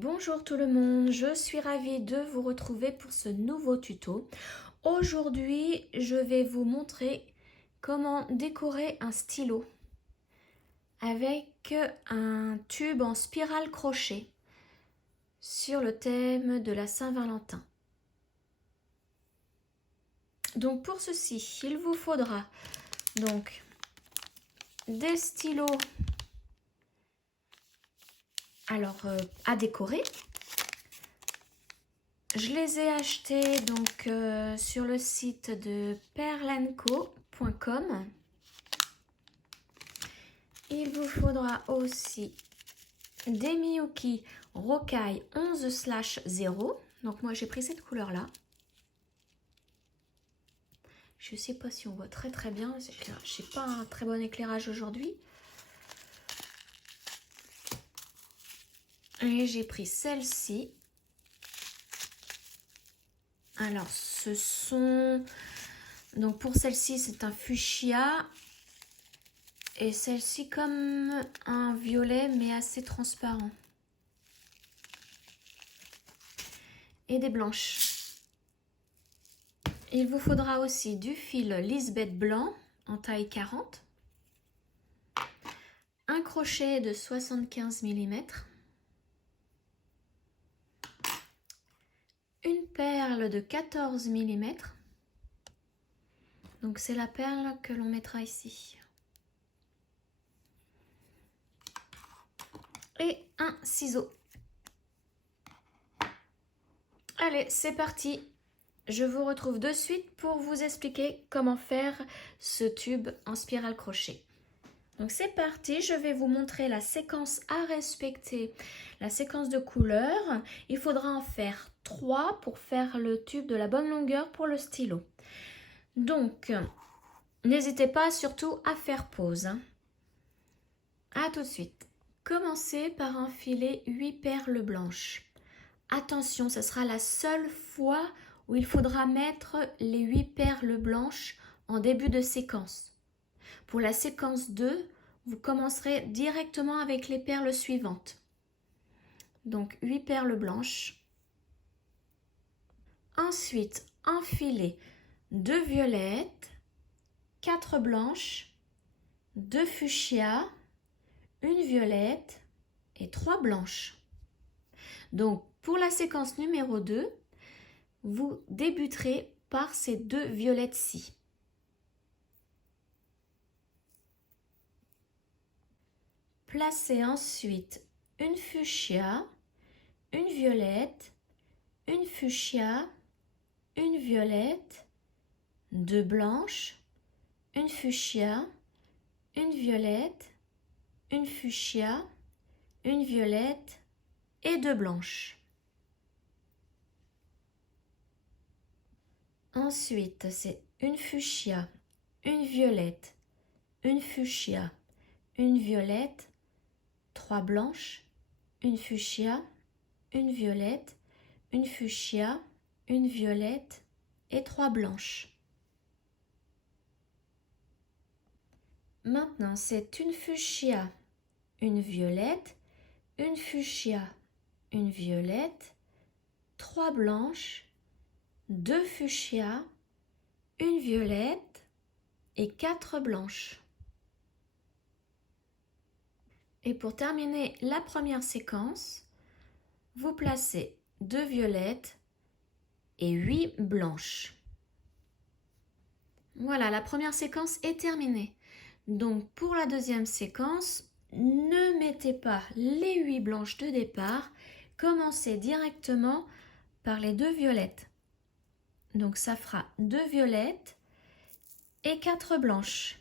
Bonjour tout le monde, je suis ravie de vous retrouver pour ce nouveau tuto. Aujourd'hui, je vais vous montrer comment décorer un stylo avec un tube en spirale crochet sur le thème de la Saint-Valentin. Donc pour ceci, il vous faudra donc des stylos à décorer. Je les ai achetés donc sur le site de perlenco.com. Il vous faudra aussi des Miyuki Rokai 11/0. Donc moi j'ai pris cette couleur là. Je ne sais pas si on voit très bien. Je n'ai pas un très bon éclairage aujourd'hui. Et j'ai pris celle-ci. Alors ce sont... Donc pour celle-ci c'est un fuchsia. Et celle-ci comme un violet mais assez transparent. Et des blanches. Il vous faudra aussi du fil Lisbeth blanc en taille 40. Un crochet de 75 mm. Une perle de 14 mm. Donc c'est la perle que l'on mettra ici. Et un ciseau. Allez, c'est parti. Je vous retrouve de suite pour vous expliquer comment faire ce tube en spirale crochet. Donc c'est parti, je vais vous montrer la séquence à respecter, la séquence de couleurs. Il faudra en faire 3 pour faire le tube de la bonne longueur pour le stylo. Donc, n'hésitez pas surtout à faire pause. A tout de suite. Commencez par enfiler 8 perles blanches. Attention, ce sera la seule fois où il faudra mettre les 8 perles blanches en début de séquence. Pour la séquence 2, vous commencerez directement avec les perles suivantes. Donc 8 perles blanches. Ensuite, enfilez 2 violettes, 4 blanches, 2 fuchsia, une violette et 3 blanches. Donc pour la séquence numéro 2, vous débuterez par ces 2 violettes-ci. Placez ensuite une fuchsia, une violette, une fuchsia, une violette, 2 blanches, une fuchsia, une violette, une fuchsia, une violette et 2 blanches. Ensuite, c'est une fuchsia, une violette, une fuchsia, une violette, 3 blanches, une fuchsia, une violette, une fuchsia, une violette et 3 blanches. Maintenant, c'est une fuchsia, une violette, une fuchsia, une violette, 3 blanches, 2 fuchsia, une violette et 4 blanches. Et pour terminer la première séquence, vous placez 2 violettes et 8 blanches. Voilà, la première séquence est terminée. Donc pour la deuxième séquence, ne mettez pas les 8 blanches de départ, commencez directement par les 2 violettes. Donc ça fera 2 violettes et 4 blanches.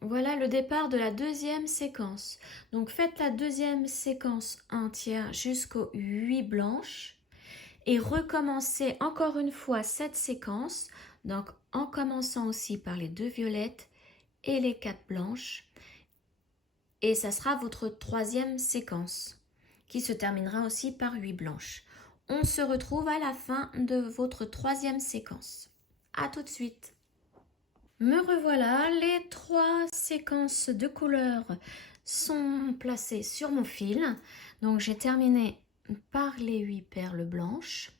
Voilà le départ de la deuxième séquence. Donc faites la deuxième séquence entière jusqu'aux 8 blanches et recommencez encore une fois cette séquence. Donc en commençant aussi par les 2 violettes et les 4 blanches. Et ça sera votre troisième séquence qui se terminera aussi par 8 blanches. On se retrouve à la fin de votre troisième séquence. À tout de suite. Me revoilà, les 3 séquences de couleurs sont placées sur mon fil. Donc j'ai terminé par les 8 perles blanches.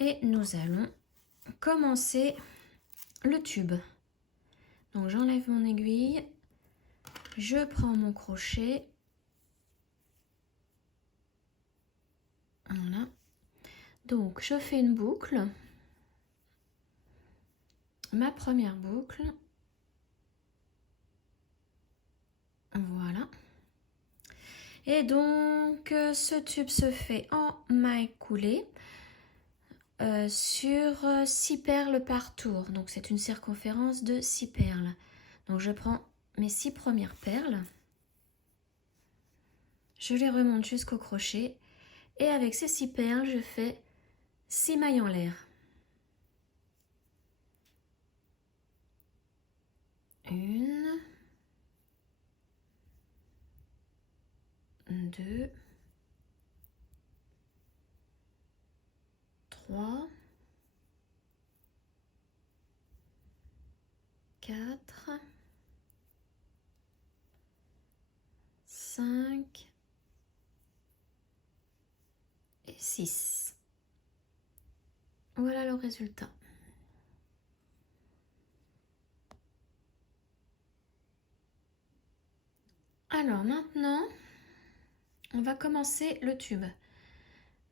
Et nous allons commencer le tube. Donc j'enlève mon aiguille, je prends mon crochet. Voilà. Donc je fais une boucle. Ma première boucle. Voilà. Et donc ce tube se fait en maille coulée sur 6 perles par tour. Donc c'est une circonférence de 6 perles. Donc je prends mes 6 premières perles. Je les remonte jusqu'au crochet. Et avec ces 6 perles, je fais 6 mailles en l'air. 1, 2, 3, 4, 5 et 6. Voilà le résultat. Alors maintenant, on va commencer le tube.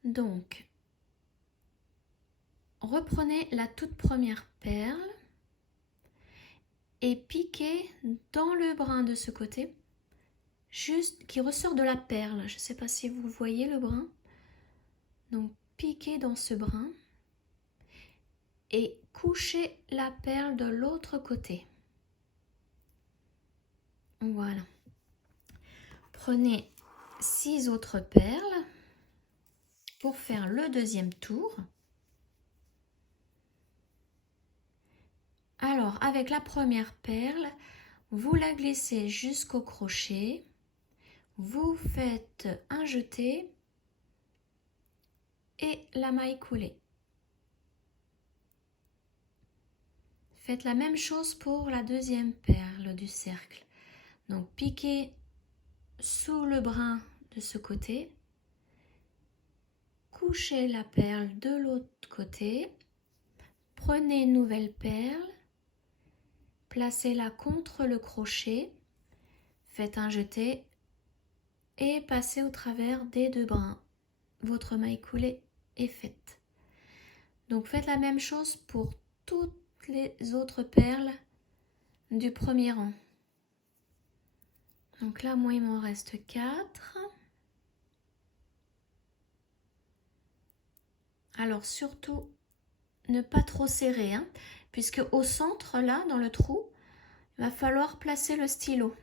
Donc, reprenez la toute première perle et piquez dans le brin de ce côté, juste qui ressort de la perle. Je ne sais pas si vous voyez le brin. Donc, piquez dans ce brin et couchez la perle de l'autre côté. Voilà. Prenez 6 autres perles pour faire le deuxième tour. Alors, avec la première perle, vous la glissez jusqu'au crochet. Vous faites un jeté et la maille coulée. Faites la même chose pour la deuxième perle du cercle. Donc, piquez sous le brin de ce côté. Couchez la perle de l'autre côté. Prenez une nouvelle perle. Placez-la contre le crochet. Faites un jeté et passez au travers des 2 brins. Votre maille coulée est faite. Donc, faites la même chose pour toutes les autres perles du premier rang. Donc là, moi, il m'en reste 4. Alors, surtout, ne pas trop serrer, hein, puisque au centre, là, dans le trou, il va falloir placer le stylo.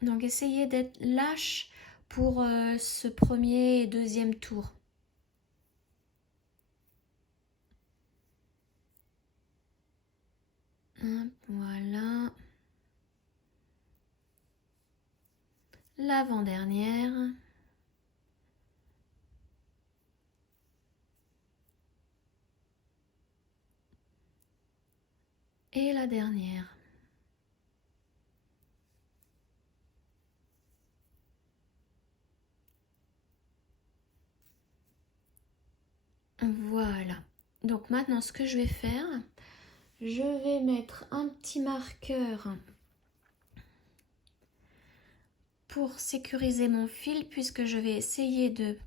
Donc, essayez d'être lâche pour ce premier et deuxième tour. Hop, voilà. L'avant-dernière. Et la dernière. Voilà. Donc maintenant, ce que je vais faire, je vais mettre un petit marqueur pour sécuriser mon fil, puisque je vais essayer de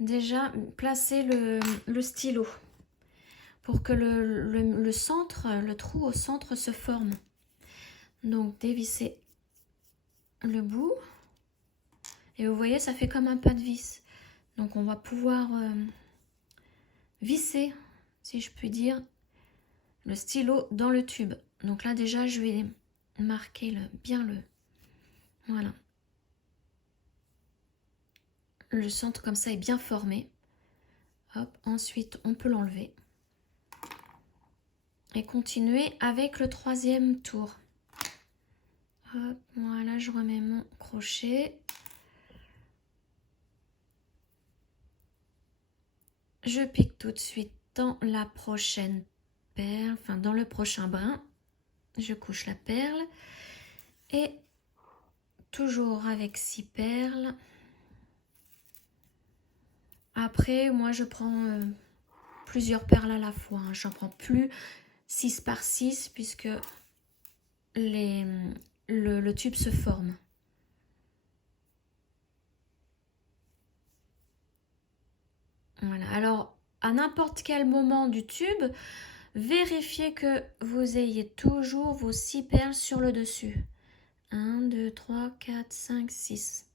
déjà placer le stylo pour que le centre, le trou au centre se forme. Donc dévissez le bout et vous voyez, ça fait comme un pas de vis. Donc on va pouvoir visser, si je puis dire, le stylo dans le tube. Donc là déjà je vais marquer bien le... Voilà. Le centre comme ça est bien formé. Hop, ensuite on peut l'enlever. Et continuer avec le troisième tour. Hop, voilà, je remets mon crochet. Je pique tout de suite dans la prochaine perle, enfin dans le prochain brin, je couche la perle et toujours avec 6 perles. Après, moi je prends plusieurs perles à la fois, hein. J'en prends plus 6 par 6 puisque le tube se forme. Voilà, alors à n'importe quel moment du tube, vérifiez que vous ayez toujours vos 6 perles sur le dessus. 1, 2, 3, 4, 5, 6.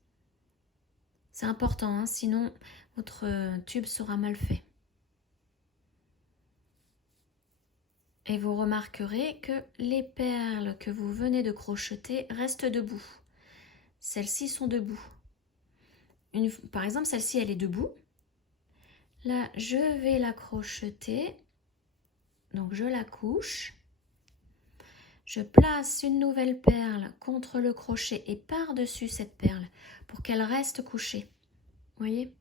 C'est important, hein, sinon votre tube sera mal fait. Et vous remarquerez que les perles que vous venez de crocheter restent debout. Celles-ci sont debout. Par exemple, celle-ci, elle est debout. Là, je vais la crocheter. Donc, je la couche. Je place une nouvelle perle contre le crochet et par-dessus cette perle pour qu'elle reste couchée. Vous voyez?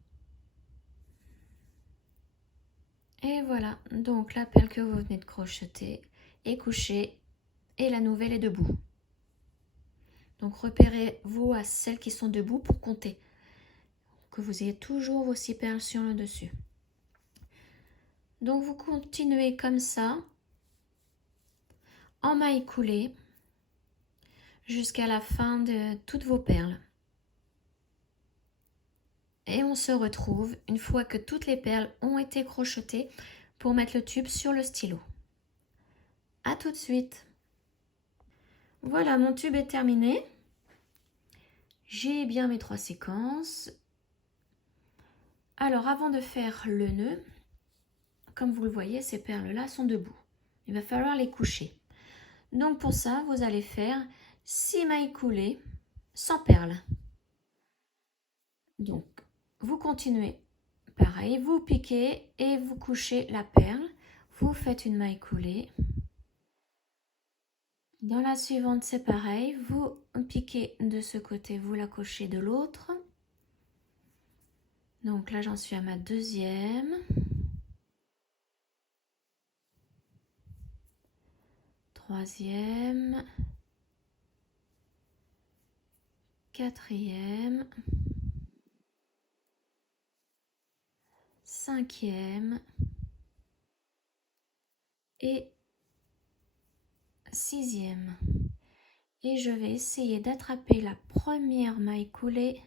Et voilà, donc la perle que vous venez de crocheter est couchée et la nouvelle est debout. Donc repérez-vous à celles qui sont debout pour compter. Que vous ayez toujours vos 6 perles sur le dessus. Donc vous continuez comme ça, en maille coulée, jusqu'à la fin de toutes vos perles. Et on se retrouve une fois que toutes les perles ont été crochetées pour mettre le tube sur le stylo. A tout de suite. Voilà, mon tube est terminé. J'ai bien mes 3 séquences. Alors avant de faire le nœud, comme vous le voyez, ces perles-là sont debout. Il va falloir les coucher. Donc pour ça, vous allez faire 6 mailles coulées sans perles. Donc vous continuez pareil, vous piquez et vous couchez la perle. Vous faites une maille coulée. Dans la suivante, c'est pareil. Vous piquez de ce côté, vous la couchez de l'autre. Donc là, j'en suis à ma deuxième. Troisième. Quatrième. Cinquième. Et sixième. Et je vais essayer d'attraper la première maille coulée.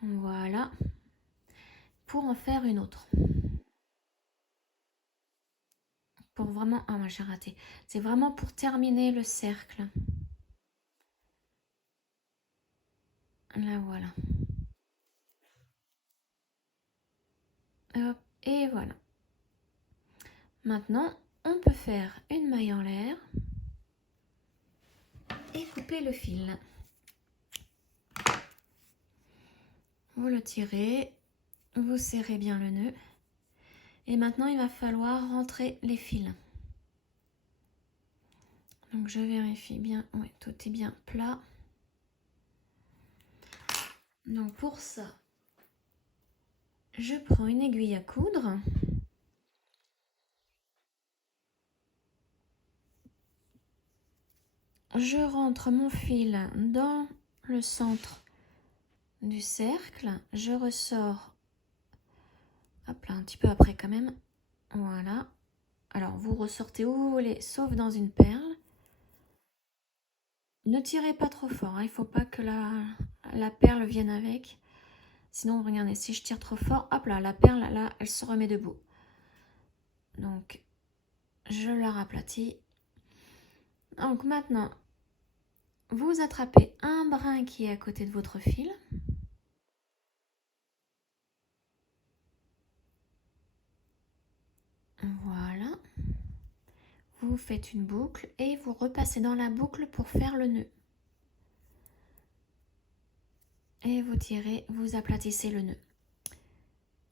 Voilà. Pour en faire une autre. Pour vraiment... Ah, moi j'ai raté. C'est vraiment pour terminer le cercle. Là, voilà. Hop, et voilà. Maintenant, on peut faire une maille en l'air et couper le fil. Vous le tirez, vous serrez bien le nœud. Et maintenant, il va falloir rentrer les fils. Donc, je vérifie bien. Oui, tout est bien plat. Donc, pour ça, je prends une aiguille à coudre. Je rentre mon fil dans le centre du cercle. Je ressors, hop là, un petit peu après quand même. Voilà. Alors, vous ressortez où vous voulez, sauf dans une perle. Ne tirez pas trop fort, hein. Il ne faut pas que la perle vienne avec. Sinon, regardez, si je tire trop fort, hop là, la perle, là, elle se remet debout. Donc, je la raplatis. Donc, maintenant, vous attrapez un brin qui est à côté de votre fil. Voilà. Vous faites une boucle et vous repassez dans la boucle pour faire le nœud. Et vous tirez, vous aplatissez le nœud.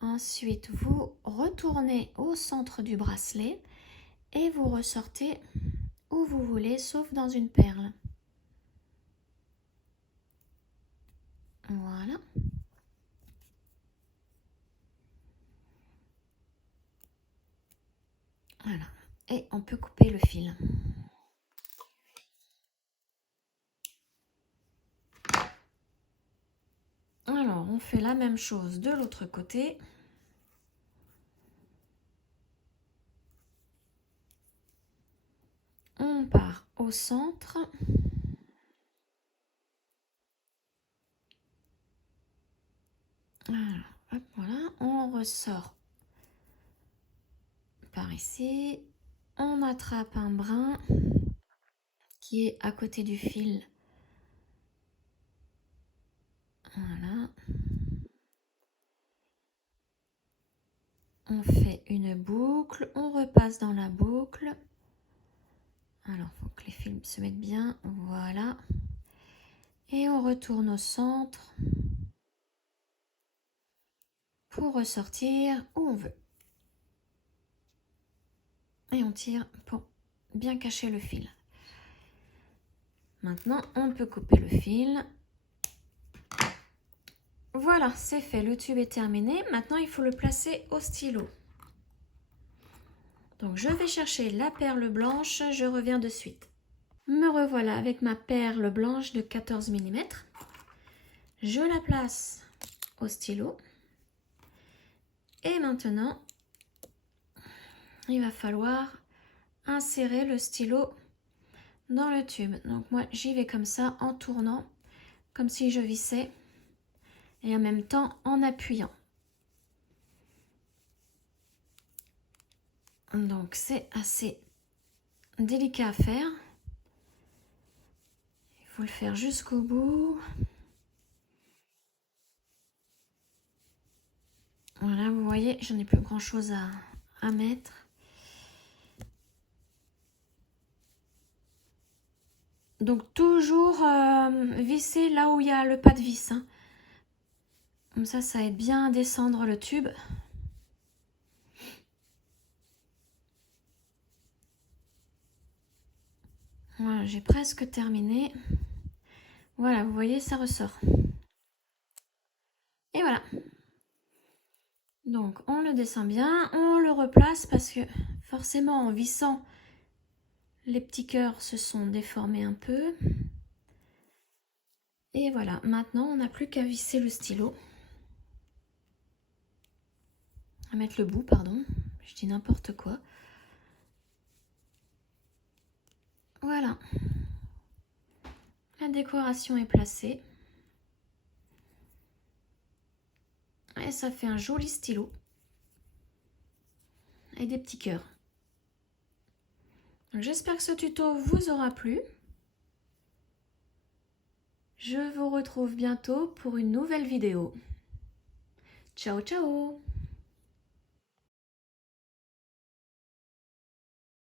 Ensuite, vous retournez au centre du bracelet et vous ressortez où vous voulez, sauf dans une perle. Voilà. Voilà. Et on peut couper le fil. Alors, on fait la même chose de l'autre côté. On part au centre. Alors, hop, voilà, on ressort par ici. On attrape un brin qui est à côté du fil. Voilà. On fait une boucle, on repasse dans la boucle. Alors, il faut que les fils se mettent bien. Voilà. Et on retourne au centre pour ressortir où on veut. Et on tire pour bien cacher le fil. Maintenant, on peut couper le fil. Voilà, c'est fait. Le tube est terminé. Maintenant, il faut le placer au stylo. Donc, je vais chercher la perle blanche. Je reviens de suite. Me revoilà avec ma perle blanche de 14 mm. Je la place au stylo. Et maintenant, il va falloir insérer le stylo dans le tube. Donc moi, j'y vais comme ça en tournant, comme si je vissais, et en même temps en appuyant. Donc c'est assez délicat à faire. Il faut le faire jusqu'au bout. Voilà, vous voyez, j'en ai plus grand chose à mettre. Donc toujours visser là où il y a le pas de vis. Hein. Comme ça aide bien à descendre le tube. Voilà, j'ai presque terminé. Voilà, vous voyez, ça ressort. Et voilà. Donc, on le descend bien, on le replace parce que forcément, en vissant, les petits cœurs se sont déformés un peu. Et voilà, maintenant, on n'a plus qu'à visser le stylo. À mettre le bout, pardon. Je dis n'importe quoi. Voilà. La décoration est placée. Et ça fait un joli stylo. Et des petits cœurs. J'espère que ce tuto vous aura plu. Je vous retrouve bientôt pour une nouvelle vidéo. Ciao, ciao!